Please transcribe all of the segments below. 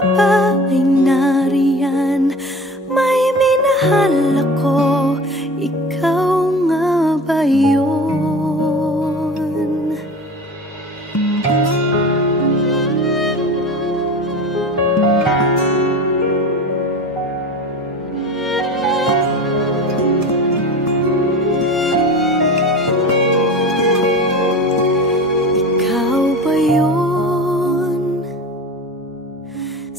pa ba ay nariyan? May minahal ako, ikaw nga ba yun? Ikaw ba yun?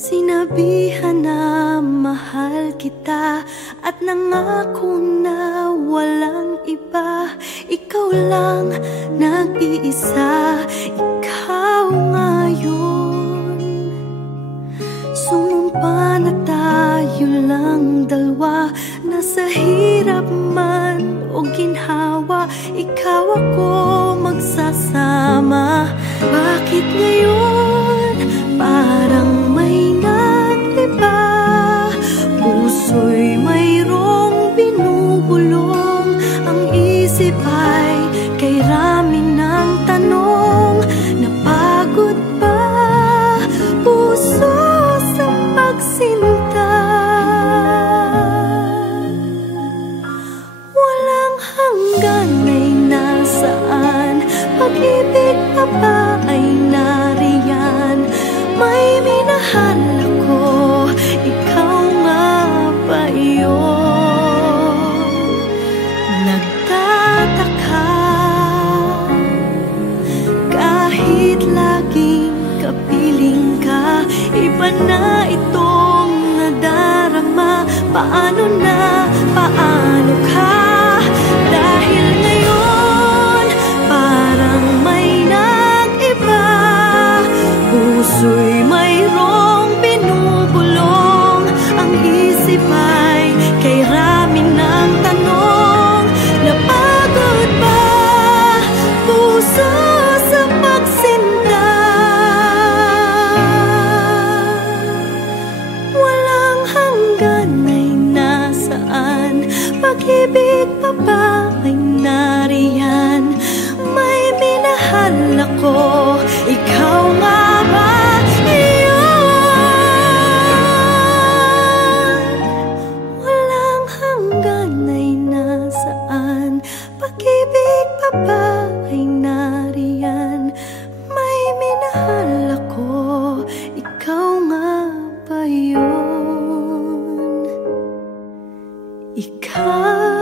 Sinabihan na mahal kita at nangako na walang iba. Ikaw lang nag-iisa, ikaw nga yun. Sumumpa na tayo lang dalawa, nasa hirap man o ginhawa, ikaw ako magsasama. Bakit ngayon parang may nag-iba? Puso'y mayroong binubulong, ang isip ay kay rami ng tanong. Napagod ba puso sa pagsinta? Walang hanggan ay nasaan, pag-ibig pa ba ay nariyan? May minahal ako, ikaw nga ba yun? Nagtataka kahit laging kapiling ka, iba na itong nadarama. Paano na, paano ka? Dahil ngayon parang may nag-iba. Puso'y mayroong binubulong, ang isip ay kay rami ng tanong. Napagod ba puso sa pagsinta? Walang hanggan ay nasaan, pag-ibig pa ba ay nariyan? May minahal ako, ikaw nga ba yun? Walang hanggan ay nasaan, pag-ibig pa ba ay nariyan? May minahal ako, ikaw nga ba yun? Ikaw